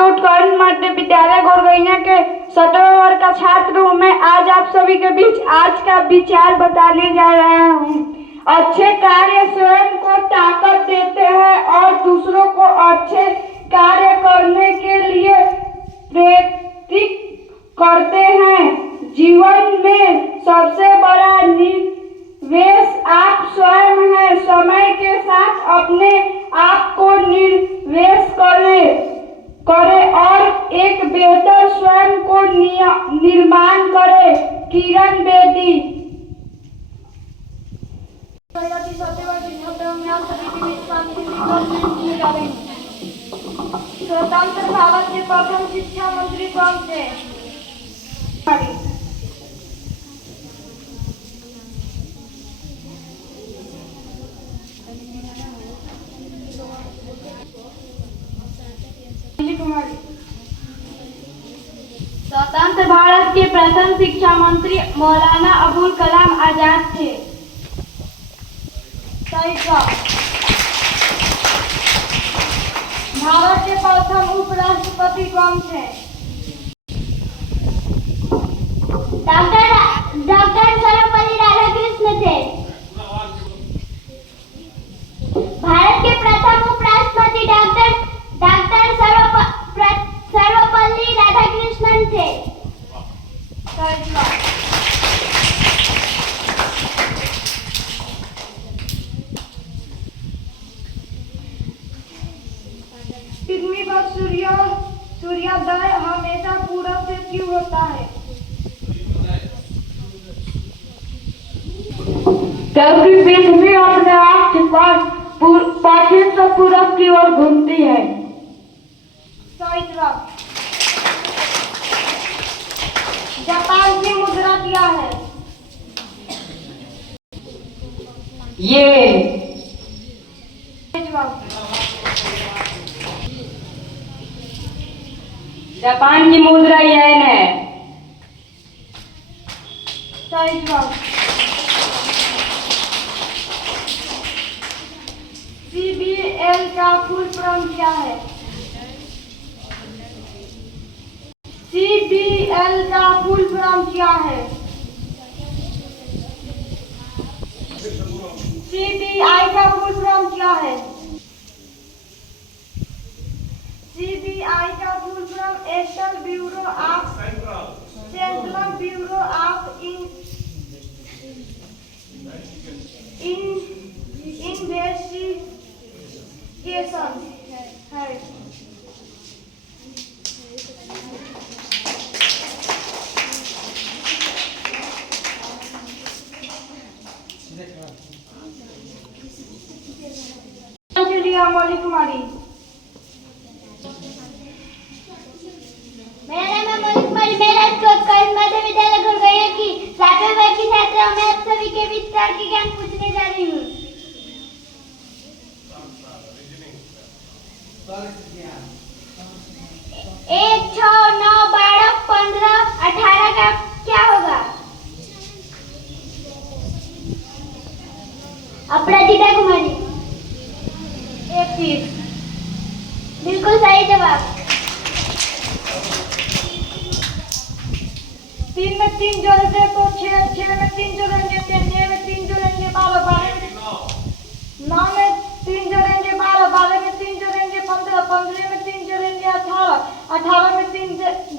के उत्कर्ण मध्य विद्यालय गोरगैया के 7वें वर्ग का छात्र हूँ। मैं आज आप सभी के बीच आज का विचार बताने जा रहा हूँ। अच्छे कार्य स्वयं को ताकत देते हैं और दूसरों को अच्छे कार्य करने के लिए प्रेरित करते हैं। जीवन में सबसे बड़ा निवेश आप स्वयं है। समय के साथ अपने आप को निवेश करें और एक बेहतर स्वयं को निर्माण करें। किरण बेदी। स्वतंत्र भारत के प्रथम शिक्षा मंत्री कौन थे? स्वतंत्र भारत के प्रथम शिक्षा मंत्री मौलाना अबुल कलाम आजाद थे। सही जवाब। भारत के प्रथम उपराष्ट्रपति कौन थे? डॉक्टर सर्वपल्ली राधाकृष्ण थे। भारत के प्रथम उपराष्ट्रपति डॉक्टर सर्वपल्ली राधाकृष्णन थे। पृथ्वी पर सूर्योदय हमेशा पूरब से क्यों होता है? क्योंकि पृथ्वी अपने आप के पश्चिम से पूरब की ओर घूमती है। सही जवाब। जापान की मुद्रा क्या है? ये जवाब। जापान की मुद्रा येन है। सही जवाब। CBL का फुल फॉर्म क्या है? CBL का फुल फॉर्म क्या है? CBI का फुल फॉर्म क्या है? CBI का full form central bureau of investigation है। मौली कुमारी। मेरा नाम है मौली कुमारी। मेरा मध्य विद्यालय गोरगैया की 7वें वर्ग की छात्रा हूँ। मैं आप सभी के बीच तर्क ज्ञान पूछने जा रही हूँ। 1, 6, 9, 12, 15, 18 का क्या होगा? अपराजिता कुमारी। 21। बिल्कुल सही जवाब। 3 में 3 जोड़ेंगे तो 6, 6 में 3 जोड़ेंगे 9 में 3 जोड़ेंगे 12, 12 में 9 में 3 जोड़ेंगे 12, 12 में 3 जोड़ेंगे 15, 15 में 3 जोड़ेंगे 18, 18 में 3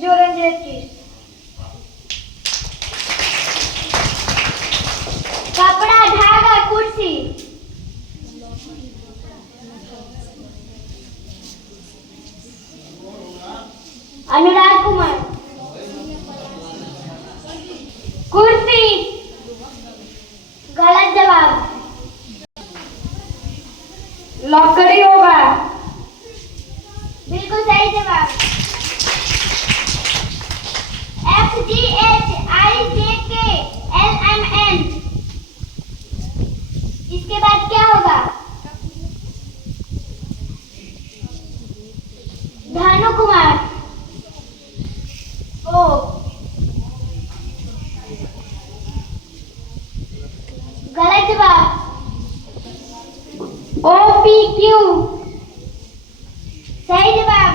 जोड़ेंगे 21। कपड़ा, धागा, कुर्सी। अनुराग कुमार। कुर्सी। गलत जवाब। लकड़ी होगा। बिल्कुल सही जवाब। FGHIJKLMN। इसके बाद क्या होगा? भानु कुमार। ओ। गलत जवाब। OPQ। सही जवाब।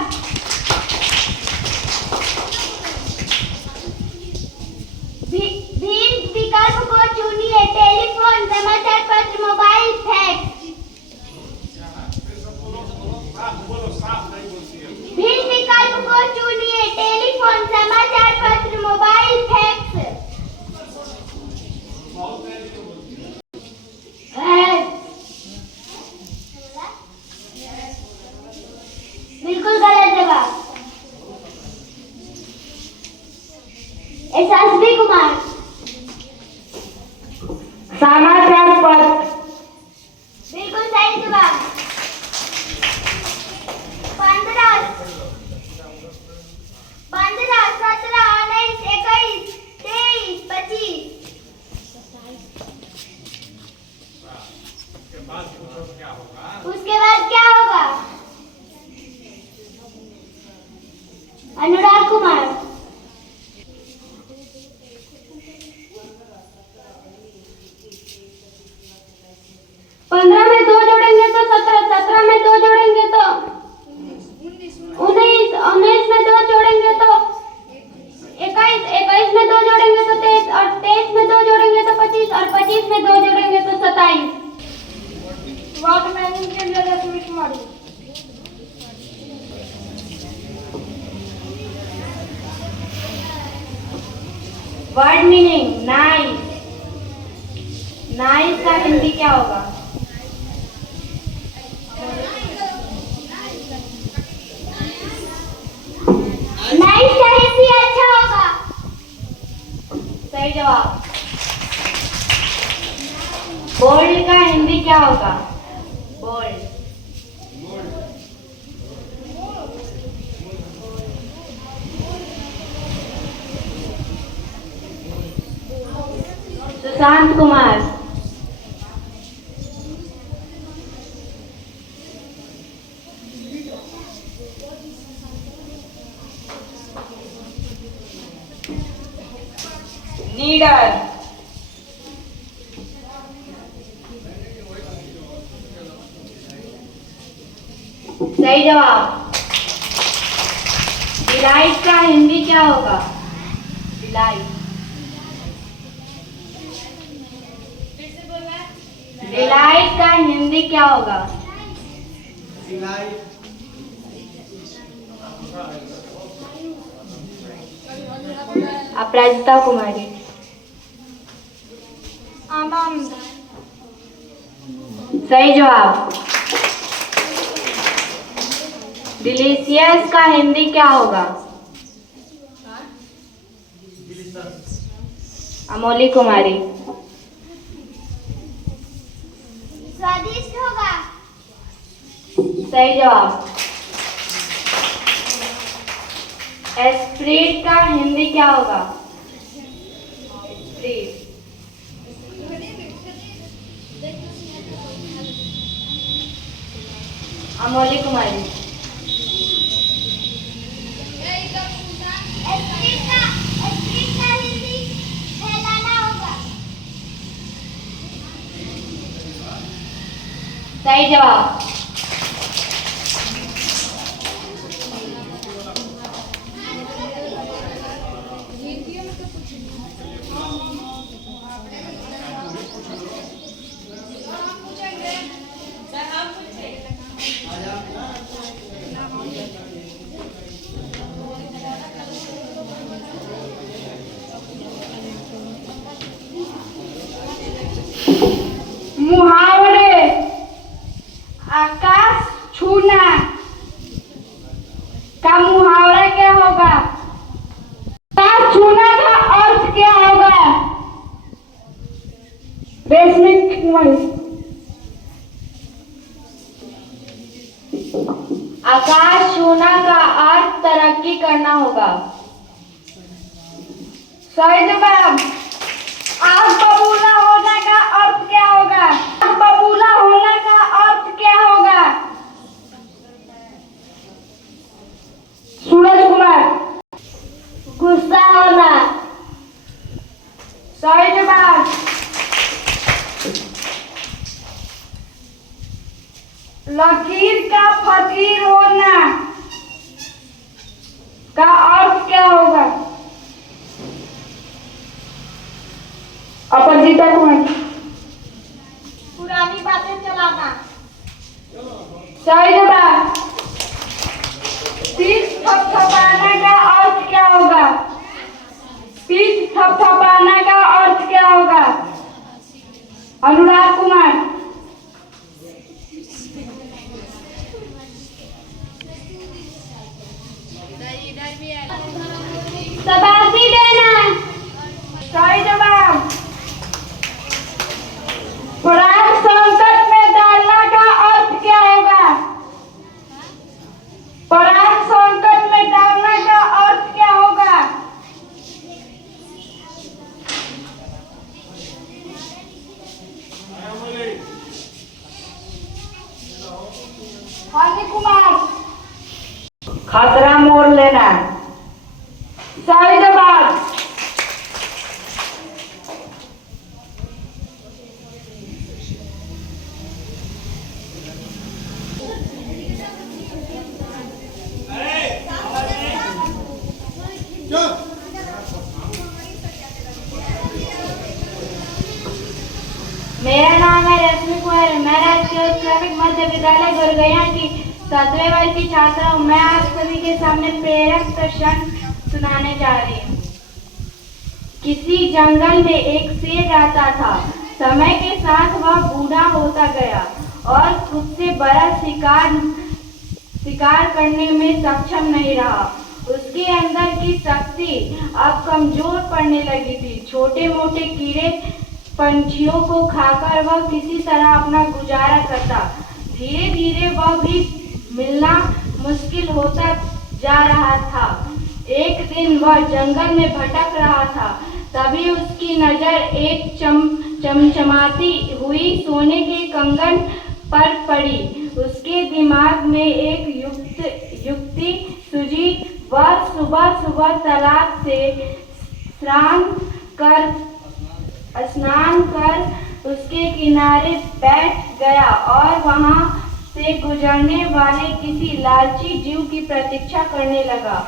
बिल्कुल गलत जवाब। एसएसबी कुमार। समाचार बिल्कुल सही जवाब। 15, 17, 19, 21, 23, 25। उसके बाद क्या होगा? अनुराग कुमार। 15 में 2 जोड़ेंगे तो 17, 17 में 2 जोड़ेंगे तो 19, 19 में 2 जोड़ेंगे तो 21, 21 में 2 जोड़ेंगे तो 23 और 23 में 2 जोड़ेंगे तो 25 और 25 में 2 जोड़ेंगे तो 27। वर्ड मीनिंग के लिए Rashmi Kumari. Word meaning nice. Nice का हिंदी क्या होगा? नाइस का हिंदी अच्छा होगा। सही जवाब। बोल्ड का हिंदी क्या होगा? बोल्ड। सुशांत कुमार। नीडर। सही जवाब। डिलाइट का हिंदी क्या होगा? डिलाइट। डिलाइट का हिंदी क्या होगा? अपराजिता कुमारी। आनंद। सही जवाब। डिलीशियस का हिंदी क्या होगा? अमोली कुमारी। स्वादिष्ट होगा। सही जवाब। एस्प्रिट का हिंदी क्या होगा? एस्प्रिट। अमोली कुमारी। एस्प्रिट का हिंदी फैलाना होगा। सही जवाब। मुहावरे। आकाश छूना का मुहावरा क्या होगा? आकाश छूना का अर्थ क्या होगा? रेशमी कुमारी। आकाश छूना का अर्थ तरक्की करना होगा। सही जवाब। आग बबूला होने का अर्थ क्या होगा? आग बबूला होने का अर्थ क्या होगा? सूरज कुमार। गुस्सा होना। सही जवाब। लकीर का फकीर होना का अर्थ क्या होगा? अपराजिता कुमारी। पुरानी बातें चलाना। सही जवाब। पीठ थपथपाना का अर्थ क्या होगा? पीठ थपथपाना का अर्थ क्या होगा? अनुराग कुमार। अनिल कुमार। खतरा मोड़ लेना। सही जवाब। मेरा नाम है रश्मि कुमार। मैं राजकीय उत्क्रमिक मध्य विद्यालय गुरगया की 7वें वर्ग की छात्रा हूँ। मैं आप सभी के सामने प्रेरक प्रसंग सुनाने जा रही हूँ। किसी जंगल में एक शेर रहता था। समय के साथ वह बूढ़ा होता गया और खुद से बड़ा शिकार करने में सक्षम नहीं रहा। उसके अंदर की शक्ति अब कमजोर पड़ने लगी थी। छोटे मोटे कीड़े पंछियों को खाकर वह किसी तरह अपना गुजारा करता। धीरे धीरे वह भी मिलना मुश्किल होता जा रहा था। एक दिन वह जंगल में भटक रहा था। तभी उसकी नजर एक चमचमाती हुई सोने के कंगन पर पड़ी। उसके दिमाग में एक युक्ति सूझी। वह सुबह सुबह तालाब से स्नान कर उसके किनारे बैठ गया और वहां से गुजरने वाले किसी लालची जीव की प्रतीक्षा करने लगा।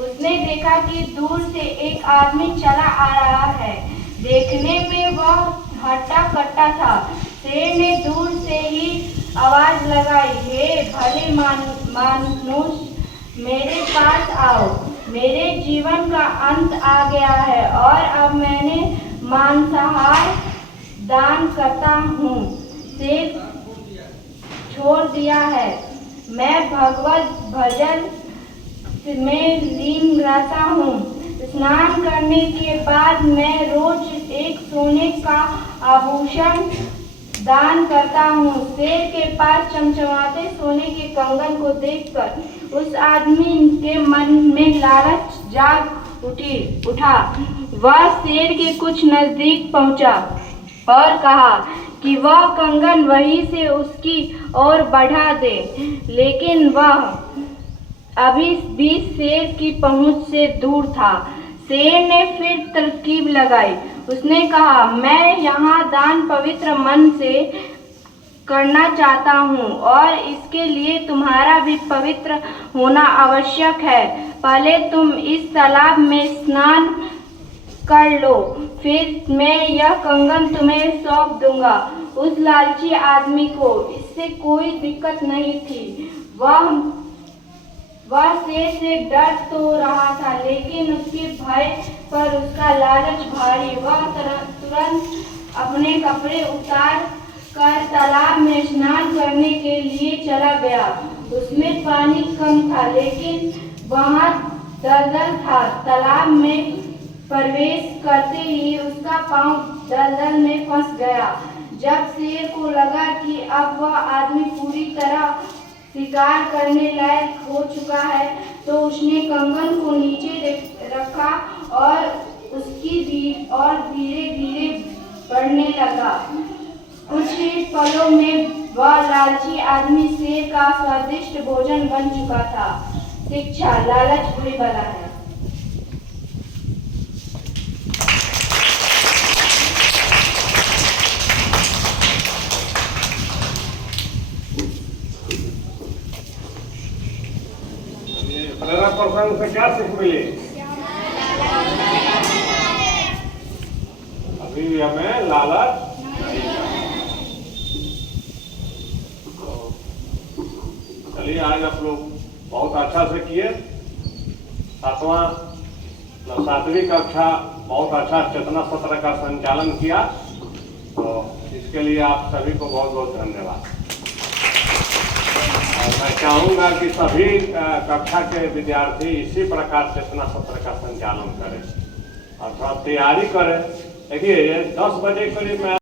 उसने देखा कि दूर से एक आदमी चला आ रहा है। देखने में वह हट्टा कट्टा था। शेर ने दूर से ही आवाज लगाई, हे भले मानुष, मेरे पास आओ। मेरे जीवन का अंत आ गया है और अब मैंने मांसाहार दान करता हूँ से छोड़ दिया है। मैं भगवत भजन में लीन रहता हूँ। स्नान करने के बाद मैं रोज एक सोने का आभूषण दान करता हूँ। शेर के पास चमचमाते सोने के कंगन को देखकर उस आदमी के मन में लालच जाग उठा। वह शेर के कुछ नजदीक पहुंचा और कहा कि वह कंगन वहीं से उसकी ओर बढ़ा दे, लेकिन वह अभी भी शेर की पहुंच से दूर था। शेर ने फिर तरकीब लगाई। उसने कहा, मैं यहाँ दान पवित्र मन से करना चाहता हूँ और इसके लिए तुम्हारा भी पवित्र होना आवश्यक है। पहले तुम इस तालाब में स्नान कर लो, फिर मैं यह कंगन तुम्हें सौंप दूंगा। उस लालची आदमी को इससे कोई दिक्कत नहीं थी। वह शेर से डर तो रहा था, लेकिन उसके भय पर उसका लालच भारी। वह तुरंत अपने कपड़े उतार कर तालाब में स्नान करने के लिए चला गया। उसमें पानी कम था, लेकिन वहाँ दलदल था। तालाब में प्रवेश करते ही उसका पांव दलदल में फंस गया। जब शेर को लगा कि अब वह आदमी पूरी तरह शिकार करने लायक हो चुका है, तो उसने कंगन को नीचे रखा और धीरे धीरे बढ़ने लगा। कुछ ही पलों में वह लालची आदमी शेर का स्वादिष्ट भोजन बन चुका था। शिक्षा, लालच बुरी बला है। प्रेरक प्रसंग से क्या सीख मिली? अभी हमें लालच चलिए, आज आप लोग बहुत अच्छा से किए। 7वीं कक्षा बहुत अच्छा चेतना सत्र का संचालन किया, तो इसके लिए आप सभी को बहुत बहुत धन्यवाद। और मैं चाहूँगा कि सभी कक्षा के विद्यार्थी इसी प्रकार चेतना सत्र का संचालन करें और थोड़ा तैयारी करें। देखिए 10 बजे करीब मैं